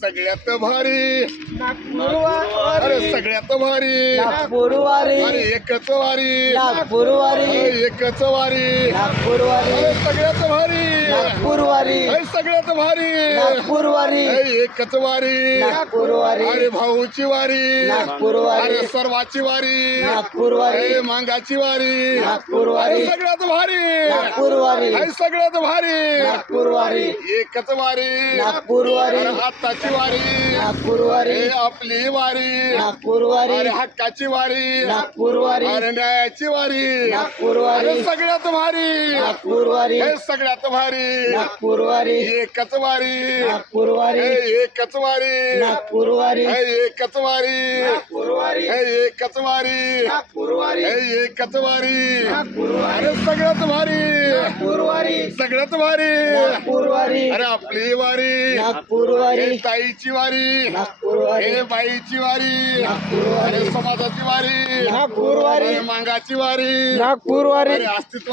सगळ्यात भारी. अरे सगळ्यात भारी. नागपूरवारी. अरे एकच वारी नागपूरवारी. अरे एकच वारी नागपूरवारी. अरे सगळ्यात भारी. नागपूरवारी. सगळ्यात भारी. नागपूरवारी. एकच वारी नागपूरवारी. अरे भाऊची वारी. नागपूरवारी. अरे सर्वाची वारी. नागपूरवारी. मांगाची वारी. नागपूरवारी. सगळ्यात भारी. नागपूरवारी. सगळ्यात भारी. नागपूरवारी. एकच वारी नागपूरवारी हाताची वारी. नागपूरवारी. आपली वारी. नागपूरवारी. अरे हक्काची वारी. नागपूरवारी. अरे न्यायाची वारी. नागपूरवारी. सगळ्यात भारी. नागपूरवारी. हे सगळ्यात भारी. नागपूरवारी. एकच वारी नागपूरवारी. एकच वारी नागपूरवारी. हे एकच वारी नागपूरवारी. एकच वारी नागपूरवारी. एकच वारी नागपूरवारी. अरे सगळ्यात भारी. नागपूरवारी. सगळ्यात भारी. नागपूरवारी. अरे आपली वारी. नागपूरवारी. ताईची वारी. नागपूरवारी. हे बाईची वारी. नागपूरवारी. अरे समाजाची वारी. नागपूरवारी. मांगाची वारी. नागपूरवारी. अस्तित्व